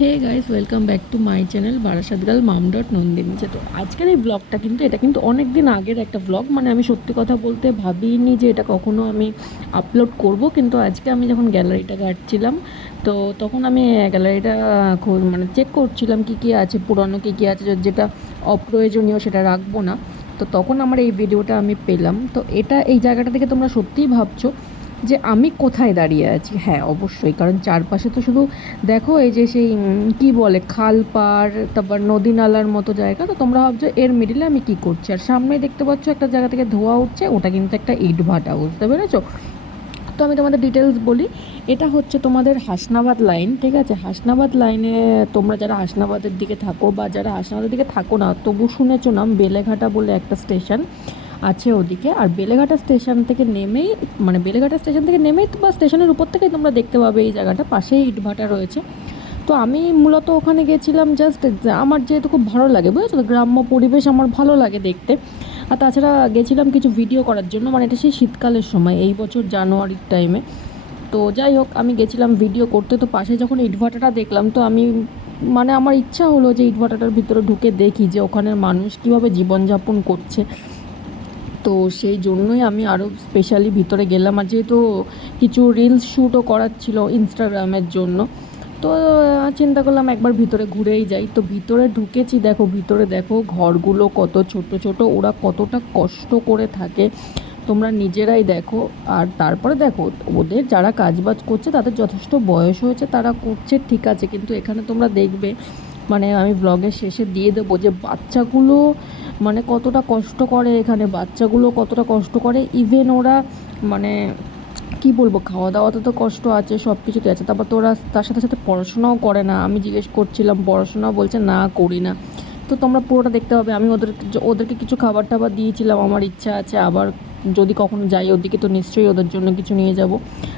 Hey guys, welcome back to my channel Barasat girl mum dot Nandini. তো আজকের এই ব্লগটা কিন্তু অনেক দিন আগের একটা ব্লগ। মানে আমি সত্যি কথা বলতে ভাবিনি যে এটা কখনো আমি আপলোড করব, কিন্তু আজকে আমি যখন গ্যালারিটা ঘাঁটছিলাম তো তখন আমি গ্যালারিটা মানে চেক করছিলাম কী কী আছে, পুরনো কী কী আছে যেটা অপ্রয়োজনীয় সেটা রাখবো না। তো তখন আমার এই ভিডিওটা আমি পেলাম। তো এই জায়গাটা থেকে তোমরা সত্যিই ভাবছো যে আমি কোথায় দাঁড়িয়ে আছি। হ্যাঁ, অবশ্যই, কারণ চারপাশে তো শুধু দেখো এই যে সেই কী বলে খাল পাড়, তারপর নদী নালার মতো জায়গা। তো তোমরা ভাবছো এর মিডিলে আমি কি করছি, আর সামনে দেখতে পাচ্ছ একটা জায়গা থেকে ধোঁয়া উঠছে, ওটা কিন্তু একটা ইট ভাটা, বুঝতে পেরেছো? তো আমি তোমাদের ডিটেলস বলি। এটা হচ্ছে তোমাদের হাসনাবাদ লাইন, ঠিক আছে? হাসনাবাদ লাইনে তোমরা যারা হাসনাবাদের দিকে থাকো বা যারা হাসনাবাদের দিকে থাকো না, তবু শুনেছো নাম বেলেঘাটা বলে একটা স্টেশন আছে ওদিকে। আর বেলেঘাটা স্টেশন থেকে নেমেই বেলেঘাটা স্টেশন থেকে নেমেই বা স্টেশনের উপর থেকেই তোমরা দেখতে পাবে এই জায়গাটা, পাশেই ইটভাটা রয়েছে। তো আমি মূলত ওখানে গেছিলাম জাস্ট, আমার যেহেতু খুব ভালো লাগে, বুঝেছো তো, গ্রাম্য পরিবেশ আমার ভালো লাগে দেখতে। আর তাছাড়া গেছিলাম কিছু ভিডিও করার জন্য, মানে এটা সেই শীতকালের সময়, এই বছর জানুয়ারির টাইমে। তো যাই হোক, আমি গেছিলাম ভিডিও করতে। তো পাশে যখন ইটভাটাটা দেখলাম, তো আমি আমার ইচ্ছা হলো যে ইটভাটাটার ভিতরে ঢুকে দেখি যে ওখানের মানুষ কীভাবে জীবনযাপন করছে। তো সেই জন্যই আমি আরও স্পেশালি ভিতরে গেলাম। আর যেহেতু কিছু রিলস শ্যুটও করার ছিল ইনস্টাগ্রামের জন্য, তো চিন্তা করলাম একবার ভিতরে ঘুরেই যাই। তো ভিতরে ঢুকেছি, ভিতরে দেখো ঘরগুলো কত ছোট ছোট, ওরা কতটা কষ্ট করে থাকে তোমরা নিজেরাই দেখো। আর তারপরে দেখো ওদের যারা কাজবাজ করছে তাদের যথেষ্ট বয়স হয়েছে, তারা করছে ঠিক আছে, কিন্তু এখানে তোমরা দেখবে, আমি ব্লগের শেষে দিয়ে দেবো যে বাচ্চাগুলো কতটা কষ্ট করে, এখানে বাচ্চাগুলো কতটা কষ্ট করে। ইভেন ওরা মানে কী বলবো, খাওয়া দাওয়াতে তো কষ্ট আছে, সব কিছুতে আছে, তারপর তো ওরা তার সাথে সাথে পড়াশোনাও করে না। আমি জিজ্ঞেস করছিলাম পড়াশোনা, বলছে না করি না। তো তোমরা পুরোটা দেখতে হবে। আমি ওদেরকে কিছু খাবার টাবার দিয়েছিলাম, আমার ইচ্ছা আছে আবার যদি কখনো যাই ওদিকে তো নিশ্চয়ই ওদের জন্য কিছু নিয়ে যাব।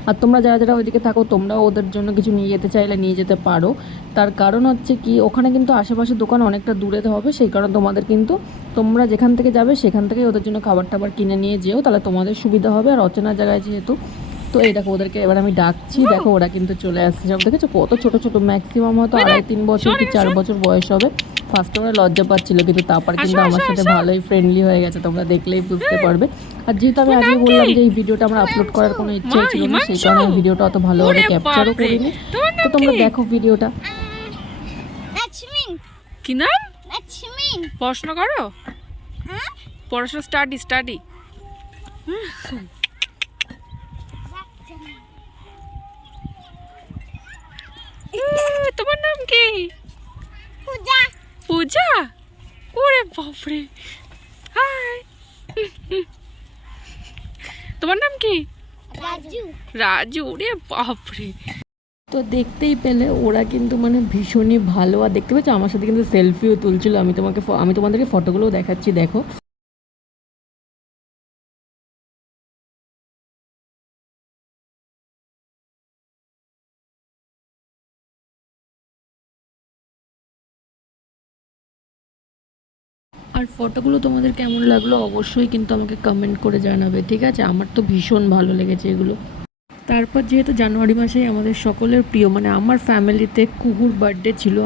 আর তোমরা যারা যারা ওইদিকে থাকো তোমরাও ওদের জন্য কিছু নিয়ে যেতে চাইলে নিয়ে যেতে পারো। তার কারণ হচ্ছে কি, ওখানে কিন্তু আশেপাশে দোকান অনেকটা দূরে হবে, সেই কারণে তোমাদের কিন্তু তোমরা যেখান থেকে যাবে সেখান থেকেই ওদের জন্য খাবার টাবার কিনে নিয়ে যেও, তাহলে তোমাদের সুবিধা হবে। আর অচেনা জায়গায় যেহেতু, তো এই দেখো ওদেরকে এবার আমি ডাকছি, দেখো ওরা কিন্তু চলে আসছে সব। দেখেছো কত ছোট ছোট, ম্যাক্সিমাম হয়তো 2.5-3 বছর কি 4 বছর বয়স হবে। ফার্স্টে ওরা লজ্জা পাচ্ছিল, কিন্তু তারপর কিন্তু আমার সাথে ভালোই ফ্রেন্ডলি হয়ে গেছে, তোমরা দেখলেই বুঝতে পারবে। আর যেহেতু আমি আগে বললাম যে এই ভিডিওটা আমার আপলোড করার কোনো ইচ্ছা ছিল না, সেই কারণে ভিডিওটা অত ভালোভাবে ক্যাপচারও করিনি। তো তোমরা দেখো ভিডিওটা। কি নাম? পড়াশোনা করো? পড়াশোনা স্টাডি স্টাডি। তোমার নাম কি? পূজা। পূজা? ওরে বাপরে, হাই। তোমার নাম কি? রাজু। রাজু? ওরে বাপরে। তো দেখতেই পেলে ওরা কিন্তু ভীষণই ভালো। আর দেখতে পাচ্ছ আমার সাথে কিন্তু সেলফিও তুলছিল। আমি তোমাদেরকে ফটোগুলোও দেখাচ্ছি, দেখো। আর ফটোগুলো তোমাদের কেমন লাগলো অবশ্যই কিন্তু আমাকে কমেন্ট করে জানাবে, ঠিক আছে? আমার তো ভীষণ ভালো লেগেছে এগুলো। তারপর যেহেতু জানুয়ারি মাসেই আমাদের সকলের প্রিয়, আমার ফ্যামিলিতে কুকুর বার্থডে ছিল,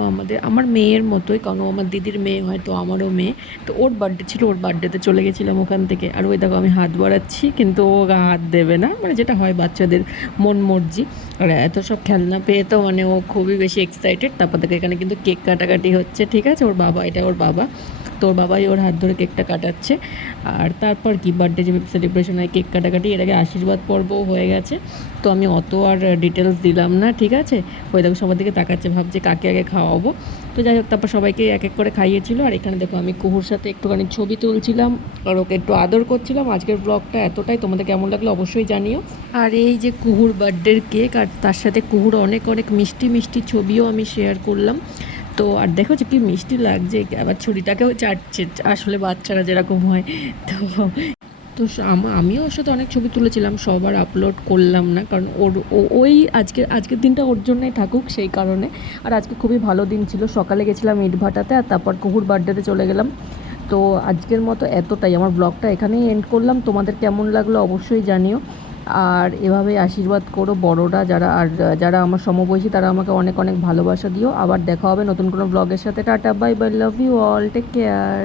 আমার মেয়ের মতোই, কারণ আমার দিদির মেয়ে হয়, তো আমারও মেয়ে। তো ওর বার্থডে ছিল, ওর বার্থডেতে চলে গেছিলাম ওখান থেকে। আর ওই দেখো আমি হাত বাড়াচ্ছি, কিন্তু ও হাত দেবে না, যেটা হয় বাচ্চাদের মন মর্জি। আর এত সব খেলনা পেয়ে তো ও খুবই বেশি এক্সাইটেড। তারপর থেকে এখানে কিন্তু কেক কাটাকাটি হচ্ছে, ঠিক আছে? ওর বাবা, এটা ওর বাবা, তো ওর বাবাই ওর হাত ধরে কেকটা কাটাচ্ছে। আর তারপর কি বার্থডে যে সেলিব্রেশন হয়, কেক কাটাকাটি, এর আগে আশীর্বাদ পর্বও হয়ে গেছে। তো আমি অত আর ডিটেলস দিলাম না, ঠিক আছে? ওই দেখো সবার দিকে তাকাচ্ছে, ভাবছে কাকে আগে খাওয়াবো। তো যাই হোক, তারপর সবাইকে এক এক করে খাইয়েছিল। আর এখানে দেখো আমি কুহুর সাথে একটুখানি ছবি তুলছিলাম আর ওকে একটু আদর করছিলাম। আজকের ব্লগটা এতটাই, তোমাদের কেমন লাগলো অবশ্যই জানিও। আর এই যে কুহুর বার্থডের কেক, আর তার সাথে কুহুর অনেক অনেক মিষ্টি মিষ্টি ছবিও আমি শেয়ার করলাম। তো আর দেখো যে কি মিষ্টি লাগছে, আবার ছুরিটাকেও চাটছে, আসলে বাচ্চারা যেরকম হয়। তো তো আমিও ওর সাথে অনেক ছবি তুলেছিলাম, সবার আপলোড করলাম না, কারণ ওই আজকের দিনটা ওর জন্যই থাকুক, সেই কারণে। আর আজকে খুবই ভালো দিন ছিল, সকালে গেছিলাম ইটভাটাতে, আর তারপর কুহুর বার্থডেতে চলে গেলাম। তো আজকের মতো এতটাই, আমার ব্লগটা এখানেই এন্ড করলাম। তোমাদের কেমন লাগলো অবশ্যই জানিও। আর এভাবেই আশীর্বাদ করো বড়রা যারা, আর যারা আমার সমবয়সী তারা আমাকে অনেক অনেক ভালোবাসা দিও। আবার দেখা হবে নতুন কোনো ব্লগের সাথে। Tata, bye bye, love you all, take care.